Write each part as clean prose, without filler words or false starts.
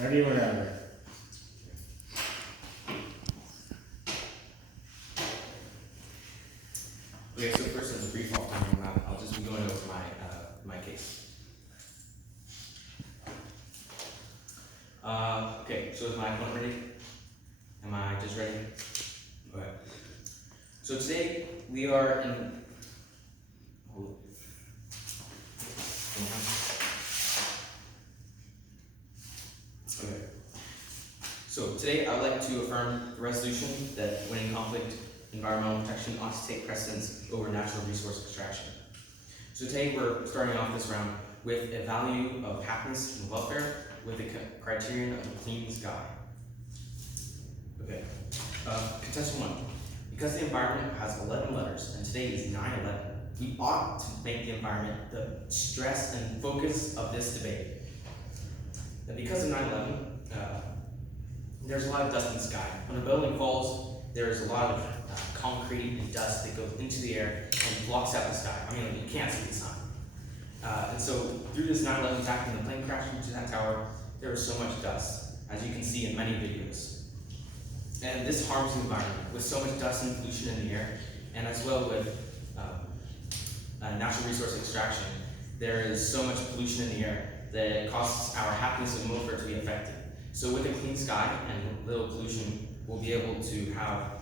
Ready whenever. Okay, so first as a brief outline, I'll just be going over my case. Okay, so is my opponent ready? Am I just ready? Okay. So today we are in. Okay. So today I would like to affirm the resolution that when in conflict, environmental protection ought to take precedence over natural resource extraction. So today we're starting off this round with a value of happiness and welfare with a criterion of a clean sky. Okay. Contestant 1. Because the environment has 11 letters and today is 9/11, we ought to make the environment the stress and focus of this debate. And because of 9/11, there's a lot of dust in the sky. When a building falls, there's a lot of concrete and dust that goes into the air and blocks out the sky. I mean, you can't see the sun. And so through this 9/11 attack and the plane crashing into that tower, there was so much dust, as you can see in many videos. And this harms the environment with so much dust and pollution in the air, and as well with natural resource extraction. There is so much pollution in the air that it causes our happiness and welfare to be affected. So with a clean sky and little pollution, we'll be able to have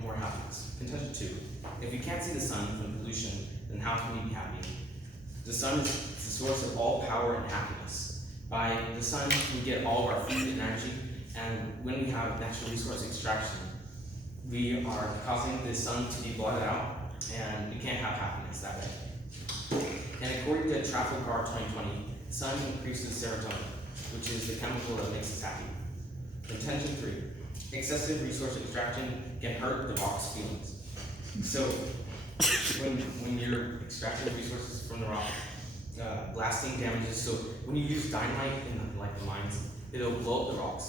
more happiness. Contention 2. If we can't see the sun from pollution, then how can we be happy? The sun is the source of all power and happiness. By the sun, we get all of our food and energy, and when we have natural resource extraction, we are causing the sun to be blotted out, and we can't have happiness that way. And according to Trafalgar 2020, the sun increases serotonin, which is the chemical that makes us happy. Contention 3. Excessive resource extraction can hurt the rock's feelings. So, when you're extracting resources from the rock, blasting damages. So, when you use dynamite in the mines, it'll blow up the rocks.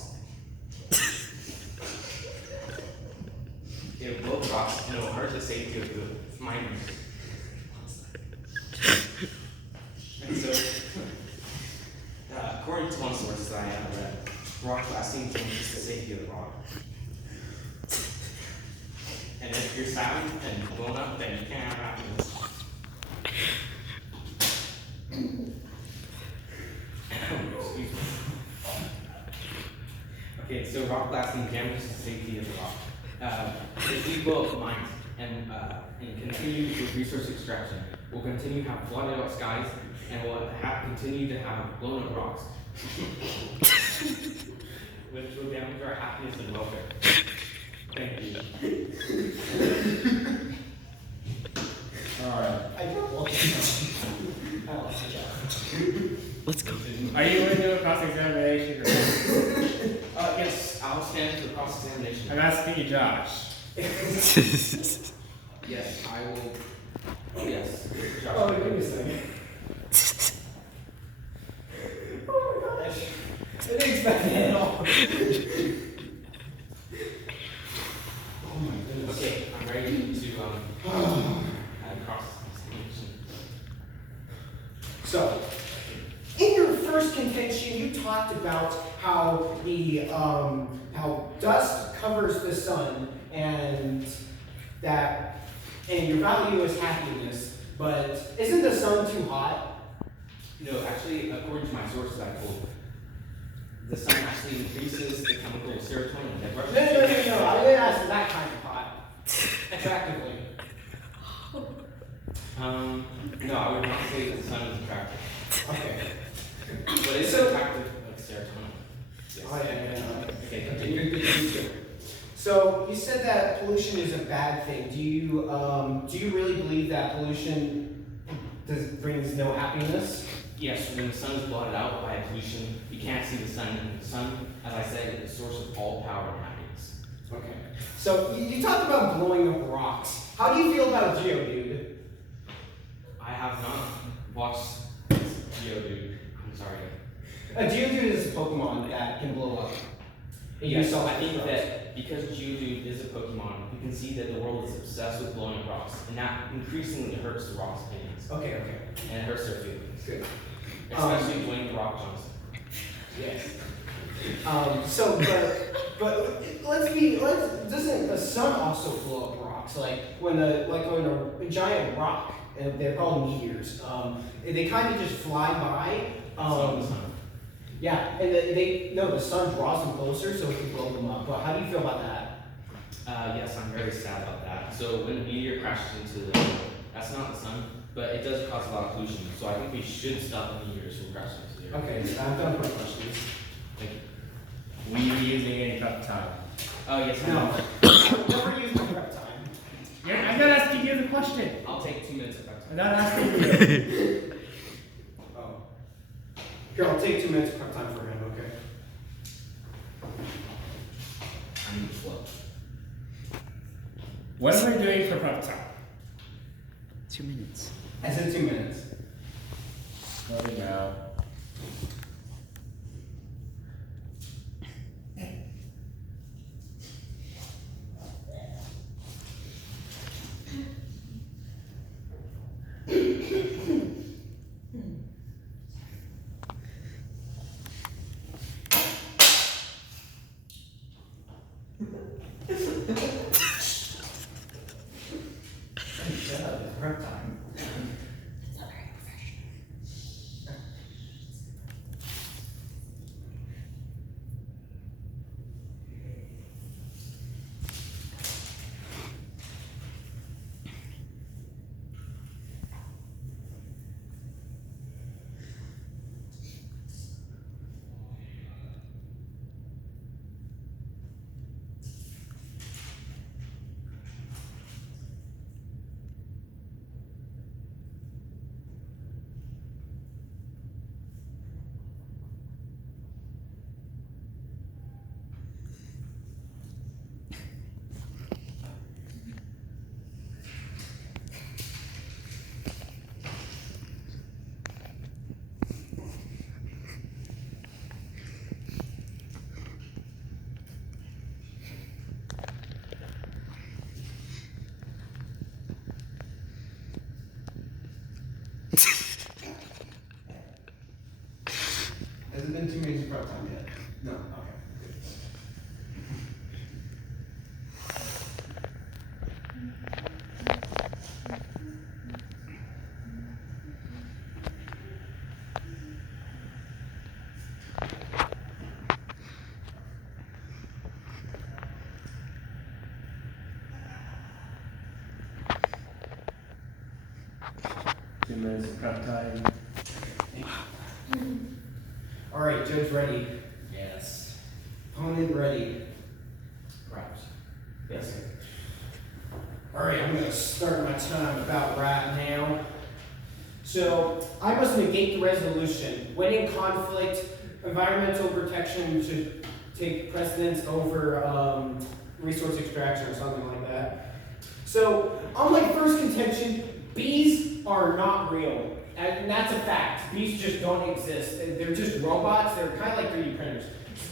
It'll blow up the rocks and it'll hurt the safety of the miners. And so, according to one source that I have read, rock blasting changes the safety of the rock. And if you're sad and blown up, then you can't have happiness. Excuse me. Okay, so rock blasting damages the safety of the rock. If we blow up mines and continue with resource extraction, we'll continue to have flooded out skies and we'll continue to have blown up rocks, which will damage our happiness and welfare. Thank you. Alright. Let's go. Are you going to do a cross examination or Yes, I'll stand for cross examination. I'm asking you, Josh. Yes, I will. Oh, yes. Josh. Oh, wait a second. Oh my gosh. I didn't expect that at all. Oh my goodness. Okay, I'm ready to cross examination. So, in your first contention, you talked about how how dust covers the sun and your value is happiness, but isn't the sun too hot? No, actually, according to my sources I told, the sun actually increases the chemical serotonin that rushes. No, I didn't ask for that kind of hot. Attractively. No, I would not say that the sun is attractive. Okay. But it's So- attractive like serotonin. Yes. Oh, yeah. Okay, continue. So you said that pollution is a bad thing. Do you really believe that pollution brings no happiness? Yes, when the sun is blotted out by pollution, you can't see the sun, and the sun, as I said, is the source of all power and happiness. Okay. So you talked about blowing up rocks. How do you feel about Geodude? I have not watched Geodude. I'm sorry. Geodude is a Pokemon that can blow up. Yes, I think that because Geodude is a Pokemon, you can see that the world is obsessed with blowing up rocks, and that increasingly hurts the rock's opinions, Okay. and it hurts their feelings. Good. Especially Dwayne The Rock Johnson. Yes. Doesn't the sun also blow up rocks? Like when a giant rock, and they're called meteors. They kind of just fly by. Yeah, and the sun draws them closer, so it can blow them up. But how do you feel about that? Yes, I'm very sad about that. So when a meteor crashes into that's not the sun, but it does cause a lot of pollution. So I think we should stop the meteors from crashing into the earth. Okay, I'm done with my questions. Thank you. Will you be using any prep time? Oh yes, I No, know. I'll never use my prep time. I'm not asking you the question. I'll take 2 minutes of that I'm time. not asking you. Oh. Here, I'll take 2 minutes of prep time for him, okay? I need to flow. What am I doing for prep time? 2 minutes. I said 2 minutes. Slowly now. Prep time. Has it been 2 minutes of prep time yet? No, okay. Good. Two minutes of prep time. All right, judge ready. Yes. Opponent ready. Perhaps. Yes. All right, I'm gonna start my time about right now. So I must negate the resolution. When in conflict, environmental protection should take precedence over resource extraction or something like that. So on my first contention, bees are not real. And that's a fact. Bees just don't exist. They're just robots. They're kind of like 3D printers.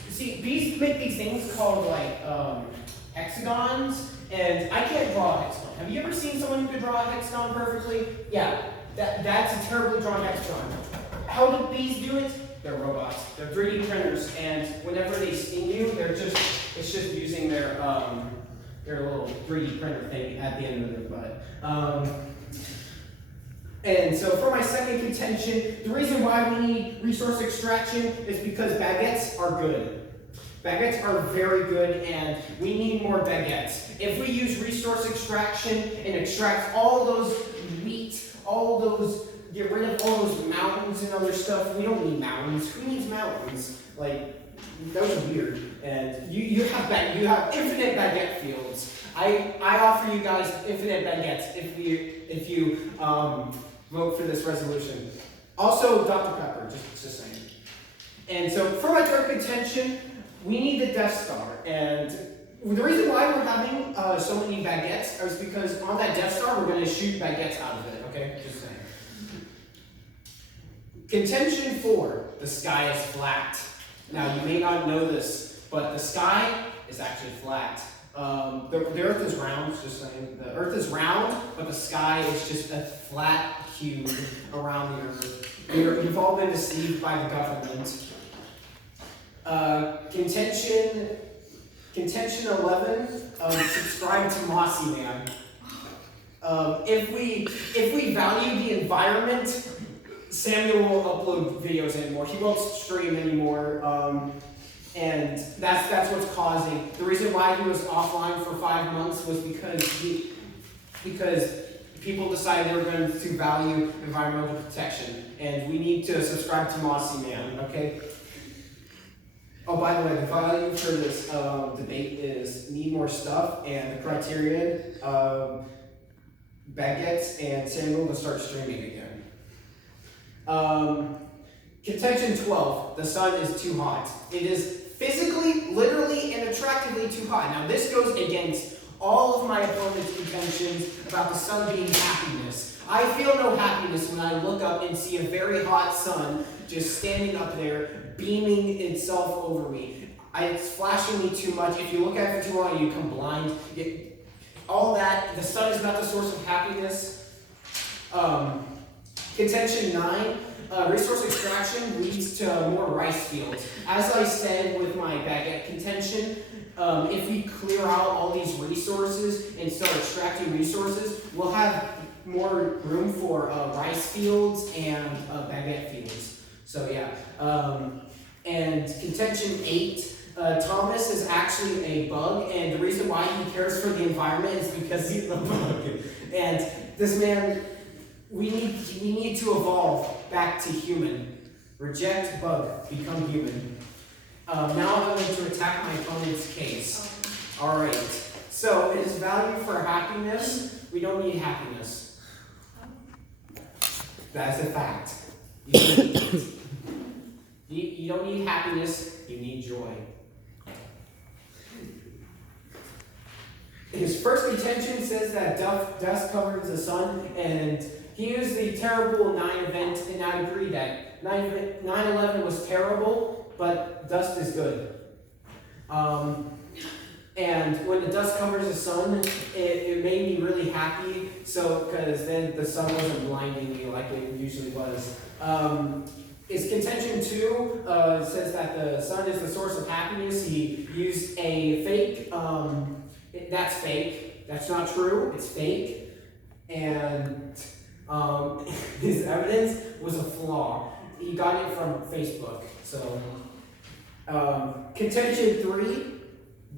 See, bees make these things called like hexagons, and I can't draw a hexagon. Have you ever seen someone who could draw a hexagon perfectly? Yeah, that's a terribly drawn hexagon. How do bees do it? They're robots. They're 3D printers, and whenever they sting you, it's just using their little 3D printer thing at the end of their butt. And so for my second contention, the reason why we need resource extraction is because baguettes are good. Baguettes are very good, and we need more baguettes. If we use resource extraction and extract all those wheat, get rid of all those mountains and other stuff, we don't need mountains. Who needs mountains? Like, those are weird. And you have infinite baguette fields. I offer you guys infinite baguettes if you vote for this resolution. Also, Dr. Pepper, just saying. And so for my third contention, we need the Death Star. And the reason why we're having so many baguettes is because on that Death Star, we're going to shoot baguettes out of it, okay? Just saying. Contention 4, the sky is flat. Now, you may not know this, but the sky is actually flat. The Earth is round, just saying. The Earth is round, but the sky is just a flat cube around the Earth. You've all been deceived by the government. Contention 11, subscribe to Mossy Man. If we value the environment, Samuel won't upload videos anymore. He won't stream anymore, and that's what's causing. The reason why he was offline for 5 months was because people decided they were going to value environmental protection, and we need to subscribe to Mossy Man, okay? Oh, by the way, the value for this debate is need more stuff, and the criterion, baguettes and Samuel to start streaming again. Contention 12, the sun is too hot. It is physically, literally, and attractively too hot. Now this goes against all of my opponent's contentions about the sun being happiness. I feel no happiness when I look up and see a very hot sun just standing up there, beaming itself over me. It's flashing me too much. If you look at it for too long, you become blind. All that, the sun is not the source of happiness. Contention 9, resource extraction leads to more rice fields. As I said with my baguette contention, if we clear out all these resources and start extracting resources, we'll have more room for rice fields and baguette fields. So yeah, and contention 8, Thomas is actually a bug, and the reason why he cares for the environment is because he's a bug. And this man, we need to evolve back to human. Reject bug, become human. Now I'm going to attack my opponent's case. Alright, so it is value for happiness. We don't need happiness. That's a fact. You don't need happiness, you need joy. His first contention says that dust covers the sun, and he used the terrible 9 event, and I agree that 9/11 was terrible, but dust is good. And when the dust covers the sun, it made me really happy, because then the sun wasn't blinding me like it usually was. His contention 2 says that the sun is the source of happiness. He used a fake, that's fake, that's not true, it's fake, and his evidence was a flaw. He got it from Facebook, so. Contention 3,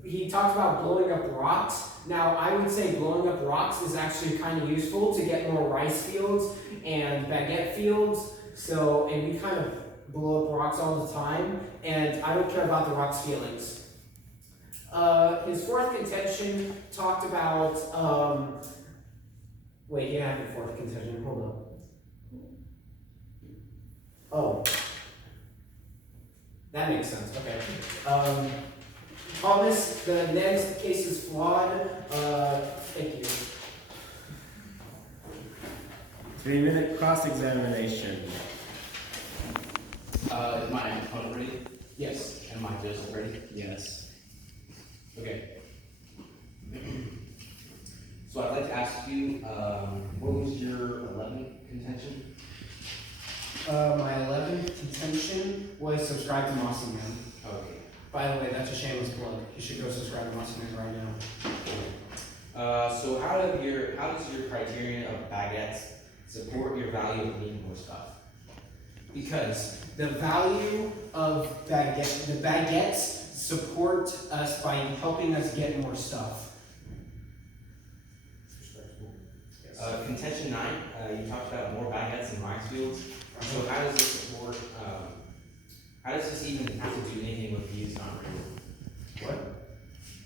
he talked about blowing up rocks. Now, I would say blowing up rocks is actually kind of useful to get more rice fields and baguette fields. So, and we kind of blow up rocks all the time, and I don't care about the rock's feelings. His fourth contention talked about, wait, he had a fourth contention, hold on. Oh. That makes sense, okay. Thomas, the next case is flawed. Thank you. 3-minute cross-examination. Is my opponent ready? Yes. And my Joseph ready? Yes. Okay. So I'd like to ask you, what was your 11th contention? My 11th contention was subscribe to Mossy Man. Okay. By the way, that's a shameless plug. You should go subscribe to Mossy Man right now. So how does your criterion of baguettes support your value of needing more stuff? Because the value of the baguettes support us by helping us get more stuff. Contention 9, you talked about more baguettes and rice fields. So how does this support, how does this even have to do anything with he's not real? What?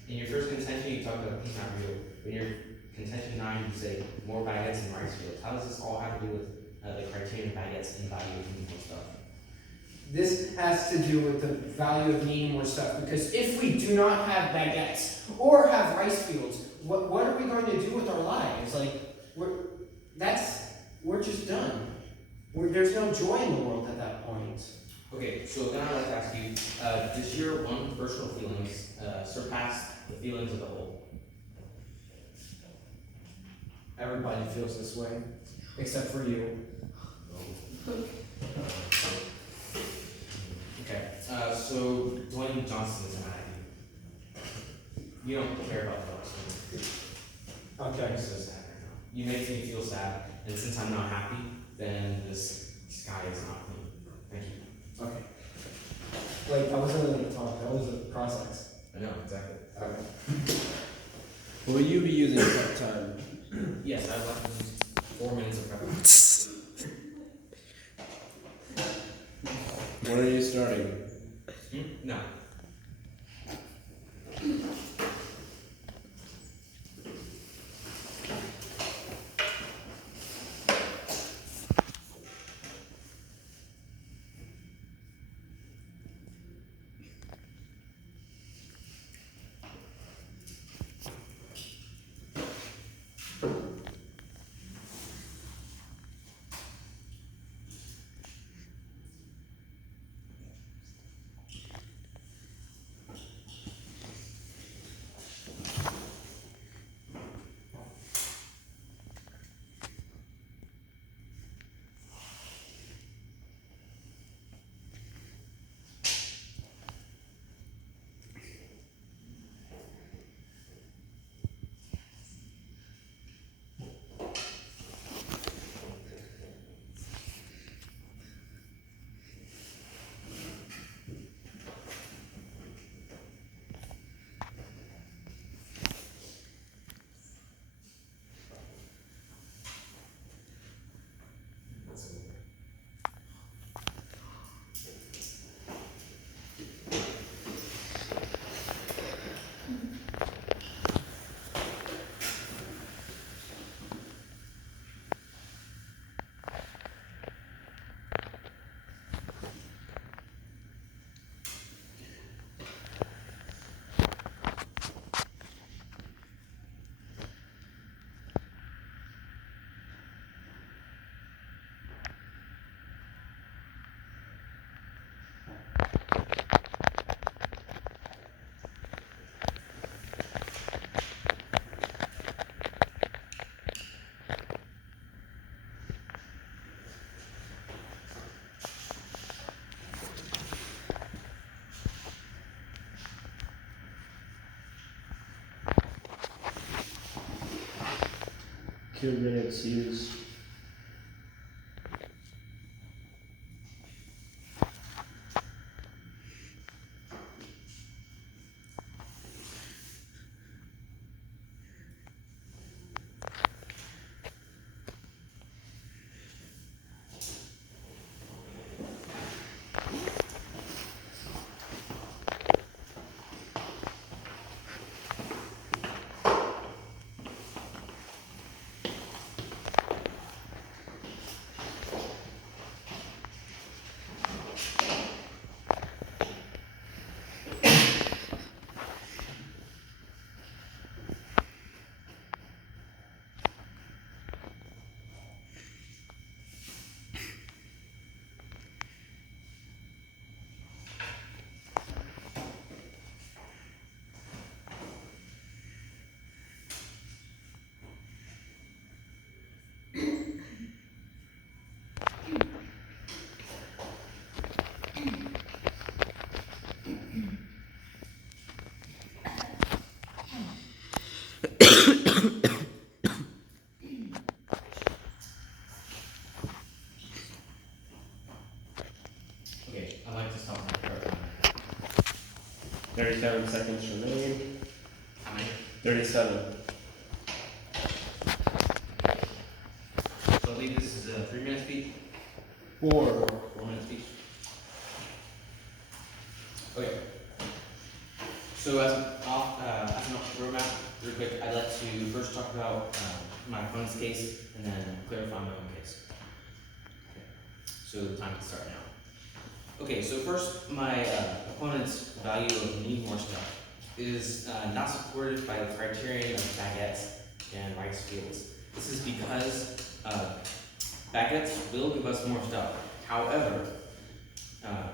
In your first contention, you talked about he's not real. In your contention 9, you say more baguettes and rice fields. How does this all have to do with the criterion of baguettes and value of needing more stuff? This has to do with the value of needing more stuff, because if we do not have baguettes or have rice fields, what are we going to do with our lives? Like, we're just done. There's no joy in the world at that point. Okay, so then I'd like to ask you, does your own personal feelings surpass the feelings of the whole? Everybody feels this way, except for you. Okay, So Dwayne Johnson is an ID. You don't care about the dogs. Okay. I'm so sad right now. You make me feel sad, and since I'm not happy, then this sky is not clean. Thank you. Okay. Wait, that wasn't a talk, that was a process. I know, exactly. Okay. Will you be using prep time? Yes, I've left 4 minutes of prep. When are you starting? No. Two minutes used. Okay, I'd like to stop my prep time. 37 seconds remain. How many? 37. So I believe this is a 3-minute speech? 4. 4-minute speech? Okay. So as an roadmap, real quick, I'd like to first talk about my opponent's case and then clarify my own case. Okay. So the time can start now. Okay, so first, my opponent's value of need more stuff is not supported by the criterion of baguettes and rice fields. This is because baguettes will give us more stuff. However,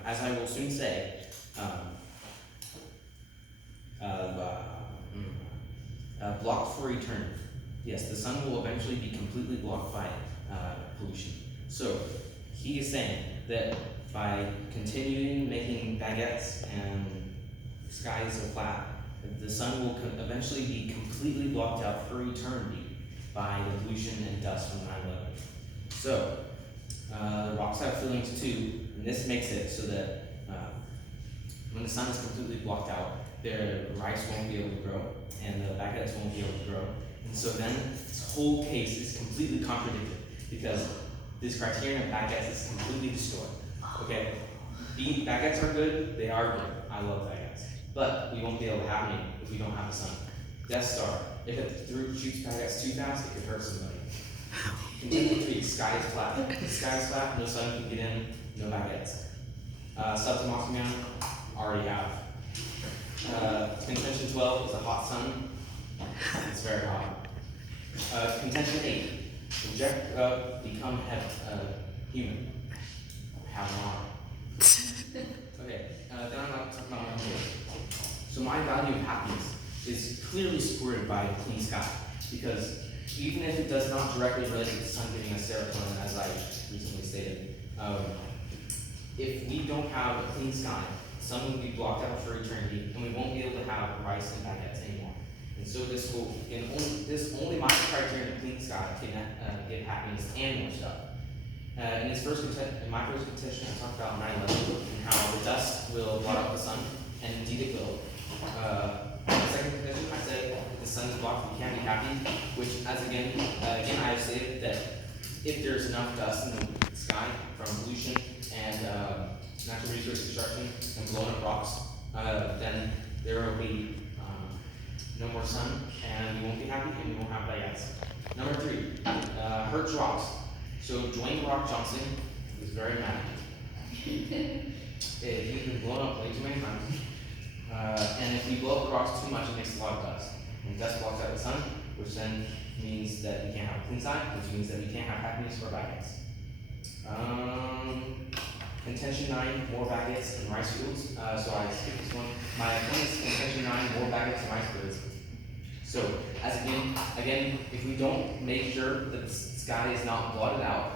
as I will soon say, blocked for eternity. Yes, the sun will eventually be completely blocked by pollution. So, he is saying that by continuing making baguettes and skies so flat, the sun will eventually be completely blocked out for eternity by the pollution and dust from 9/11. So, the rocks have feelings too, and this makes it so that when the sun is completely blocked out, their rice won't be able to grow, and the baguettes won't be able to grow. And so then, this whole case is completely contradicted, because this criterion of baguettes is completely destroyed. Okay, baguettes are good, they are good. I love baguettes. But we won't be able to have any if we don't have the sun. Death Star, if it shoots baguettes too fast, it could hurt somebody. Contention 3, sky is flat. The sky is flat, no sun can get in, no baguettes. Subtomoximum, already have. Contention 12 is a hot sun. It's very hot. Contention 8, reject, become human. Have an honor. Okay, then I'm not talking about my goal. So my value of happiness is clearly supported by a clean sky, because even if it does not directly relate to the sun giving us serotonin, as I recently stated, if we don't have a clean sky, the sun will be blocked out for eternity, and we won't be able to have rice and baguettes anymore. And so only my criterion of clean sky can get happiness and more stuff. In my first contention, I talked about 9/11 and how the dust will blot out the sun, and indeed it will. In the second contention, I said if the sun is blocked, we can't be happy, which, again, I have stated that if there's enough dust in the sky from pollution and natural resource destruction and blown up rocks, then there will be no more sun, and we won't be happy, and we won't have baguettes. Number 3, Hertz rocks. So Dwayne The Rock Johnson is very mad. He's been blown up way too many times. And if we blow up the rocks too much, it makes a lot of dust. And dust blocks out the sun, which then means that we can't have a clean sky, which means that we can't have happiness or baguettes. Contention 9, more baguettes and rice fields. So I skipped this one. My point is contention 9, more baguettes and rice fields. So, again, if we don't make sure that the sky is not blotted out,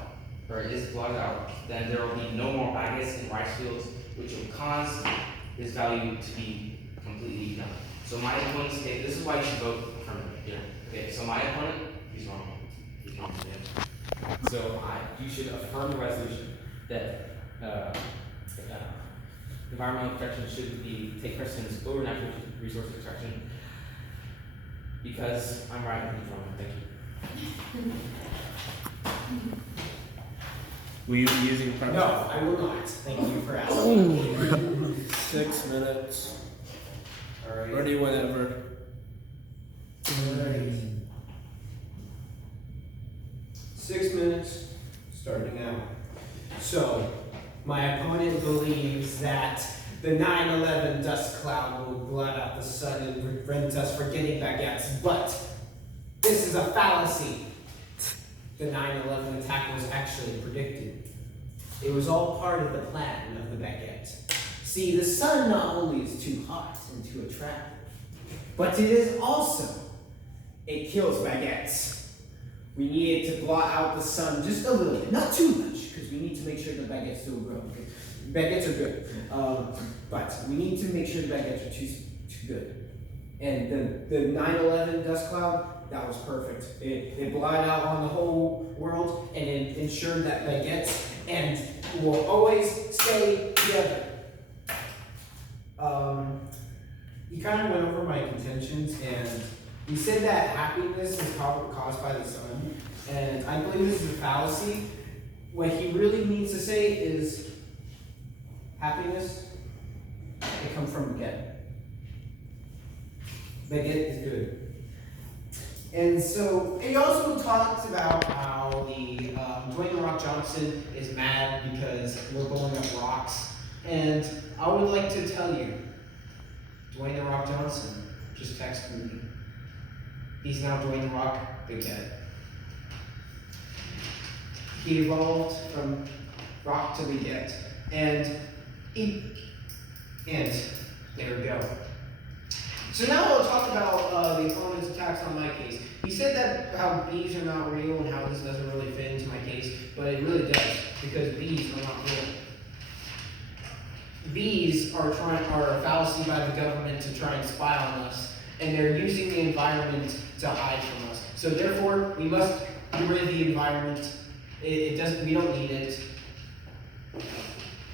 or is blotted out, then there will be no more baguettes and rice fields, which will cause this value to be completely done. So my opponent's case, this is why you should vote affirmative here. Okay, so my opponent, he's wrong. He's wrong again. So you should affirm the resolution that environmental protection should take precedence over natural resource extraction, because I'm right and he's wrong. Thank you. Will you be using prep? No, I will not. Thank you for asking. 6 minutes. Alright. Ready whenever. Alright. 6 minutes, starting out. So, my opponent believes that the 9/11 dust cloud will blot out the sun and prevent us from getting baguettes, but this is a fallacy. The 9/11 attack was actually predicted. It was all part of the plan of the baguette. See, the sun not only is too hot and too attractive, but it is also, it kills baguettes. We needed to blot out the sun just a little bit, not too much, because we need to make sure the baguettes still grow. Okay? Baguettes are good, but we need to make sure the baguettes are too good. And the 9/11 dust cloud, that was perfect. It blotted out on the whole world, and it ensured that baguettes and will always stay together. He kind of went over my contentions, and he said that happiness is caused by the sun, and I believe this is a fallacy. What he really needs to say is happiness, it comes from baguette. Baguette is good. And so, he also talks about how Dwayne The Rock Johnson is mad because we're blowing up rocks. And I would like to tell you, Dwayne The Rock Johnson just texted me. He's now Dwayne The Rock Baguette. He evolved from rock to baguette. And there we go. So now I'll talk about the opponent's attacks on my case. He said that how bees are not real and how this doesn't really fit into my case, but it really does, because bees are not real. these are a fallacy by the government to try and spy on us, and they're using the environment to hide from us. So therefore, we must get rid of the environment. We don't need it.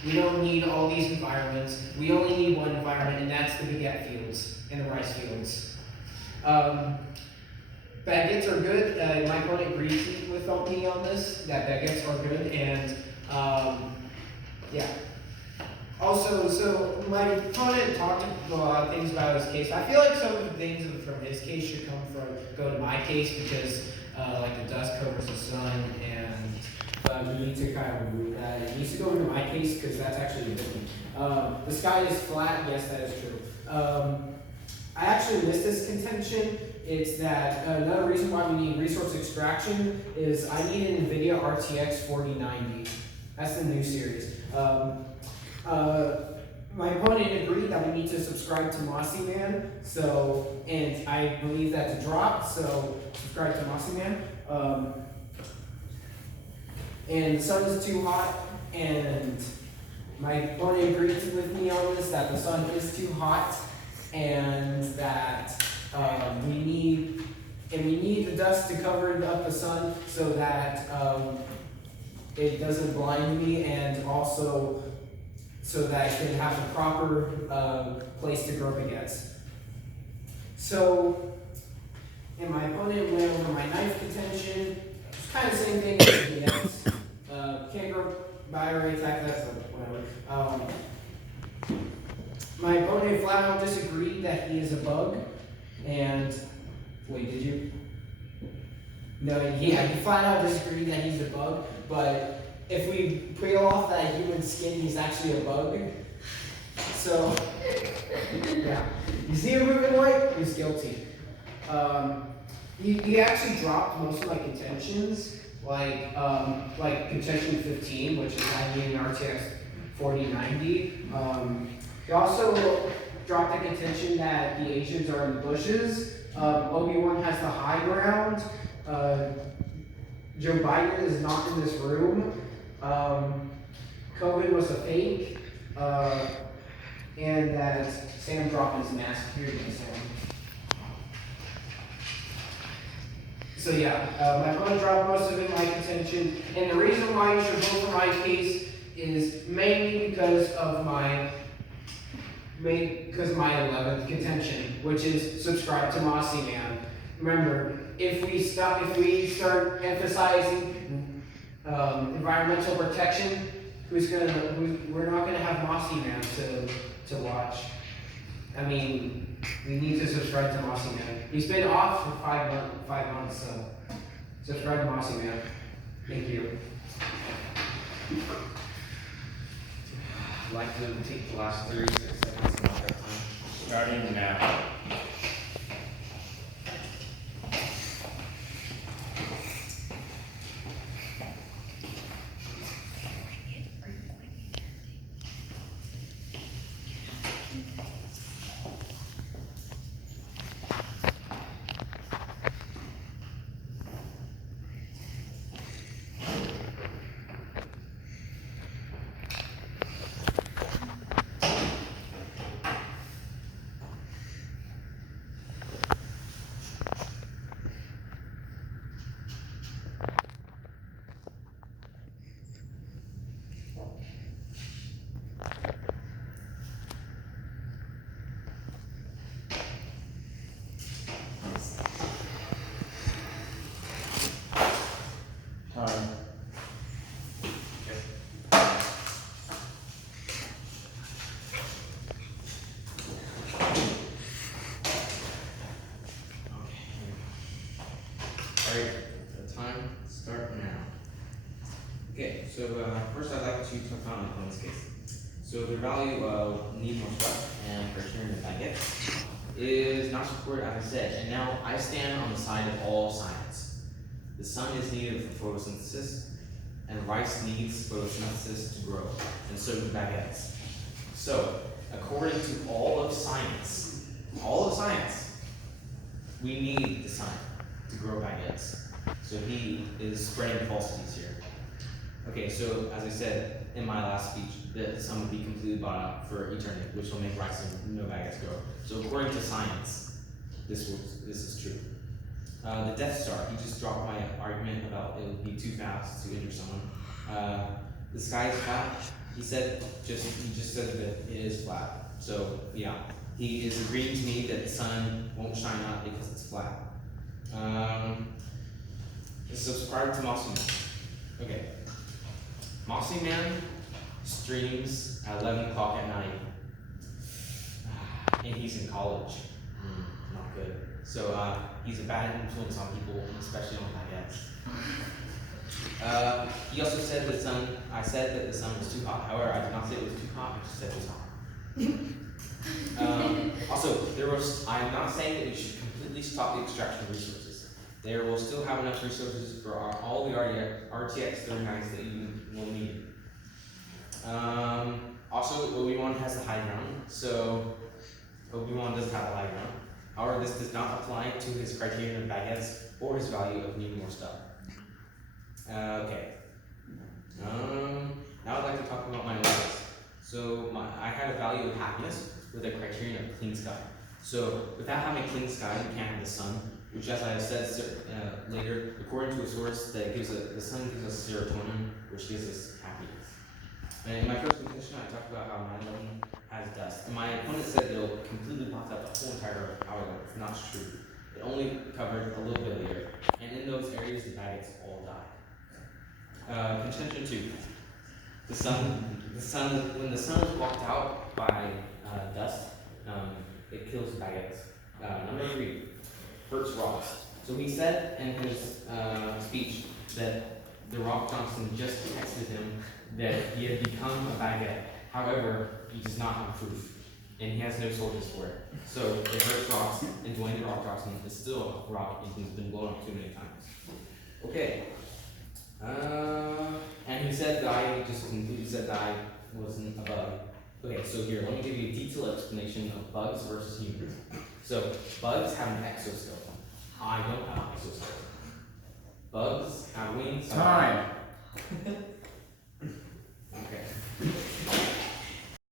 We don't need all these environments. We only need one environment, and that's the baguette fields and the rice fields. Baguettes are good. My opponent agrees with me on this, that baguettes are good, and yeah. Also, so my opponent talked a lot of things about his case. I feel like some of the things from his case should go to my case because like the dust covers the sun, and we need to kind of remove that. It needs to go into my case because that's actually a good one. The sky is flat. Yes, that is true. I actually list this contention. It's that another reason why we need resource extraction is I need an NVIDIA RTX 4090. That's the new series. My opponent agreed that we need to subscribe to Mossy Man, and I believe that to drop, so subscribe to Mossy Man. And the sun is too hot, and my opponent agreed with me on this, that the sun is too hot, and that we need the dust to cover up the sun so that it doesn't blind me, and also so that it can have the proper place to grow baguettes. So, and my opponent went over my knife contention. It's kind of the same thing as baguettes. Can't grow battery attack, that's whatever. My opponent flat out disagreed that he is a bug. And, wait, did you? No, yeah, he flat out disagreed that he's a bug, but if we peel off that human skin, he's actually a bug. So, yeah. You see him moving white? He's guilty. He actually dropped most of my contentions, like contention 15, which is I need an RTX 4090. He also dropped the contention that the Asians are in the bushes. Obi-Wan has the high ground. Joe Biden is not in this room. COVID was a fake. And that Sam dropped his mask. Here you go, Sam. So yeah, my opponent dropped most of it in my contention. And the reason why you should vote for my case is mainly because of my 11th contention, which is subscribe to Mossy Man. Remember, if we start emphasizing environmental protection, we're not gonna have Mossy Man to watch. I mean, we need to subscribe to Mossy Man. He's been off for 5 months, so subscribe to Mossy Man. Thank you. I'd like to take the last 36 seconds of our time. Starting now. Alright, the time start now. Okay, so first I'd like to talk about my opponent's case. So the value of need more stuff and criterion of baguette is not supported, as I said, and now I stand on the side of all science. The sun is needed for photosynthesis, and rice needs photosynthesis to grow, and so do baguettes. So, according to all of science, we need the sun to grow baguettes. So he is spreading falsities here. Okay, so as I said in my last speech, the sun will be completely bought out for eternity, which will make rising no baguettes grow. So according to science, this is true. The Death Star, he just dropped my argument about it would be too fast to injure someone. The sky is flat. He just said that it is flat. So yeah, he is agreeing to me that the sun won't shine out because it's flat. Subscribe to Mossy Man. Okay. Mossy Man streams at 11 o'clock at night. And he's in college. Not good. So he's a bad influence on people, especially on baguettes. He also said I said that the sun was too hot. However, I did not say it was too hot, I just said it was hot. Also, I'm not saying that we should completely stop the extraction of resources. There will still have enough resources for all the RTX 39s that you will need. Also, Obi-Wan has the high ground, so Obi-Wan does have the high ground. However, this does not apply to his criterion of baguettes or his value of needing more stuff. Okay. Now I'd like to talk about my levels. So I had a value of happiness with a criterion of clean sky. So without having clean sky, you can't have the sun, which, as I said later, according to a source, that the sun gives us serotonin, which gives us happiness. And in my first presentation, I talked about how 9/11 has dust. And my opponent said that it'll completely block out the whole entire Earth. However, it's not true. It only covered a little bit of the Earth. And in those areas, the baguettes all died. Contention 2. When the sun is blocked out by dust, it kills baguettes. Number 3, hurts rocks. So he said in his speech that the Rock Johnson just texted him that he had become a baguette. However, he does not have proof, and he has no sources for it. So it hurts rocks, and Dwayne the Rock Johnson is still a rock, and he's been blown up too many times. Okay. And he said that I just completely said that I wasn't a bug. Okay, so here, let me give you a detailed explanation of bugs versus humans. So, bugs have an exoskeleton. I don't have an exoskeleton. Bugs have wings. Time.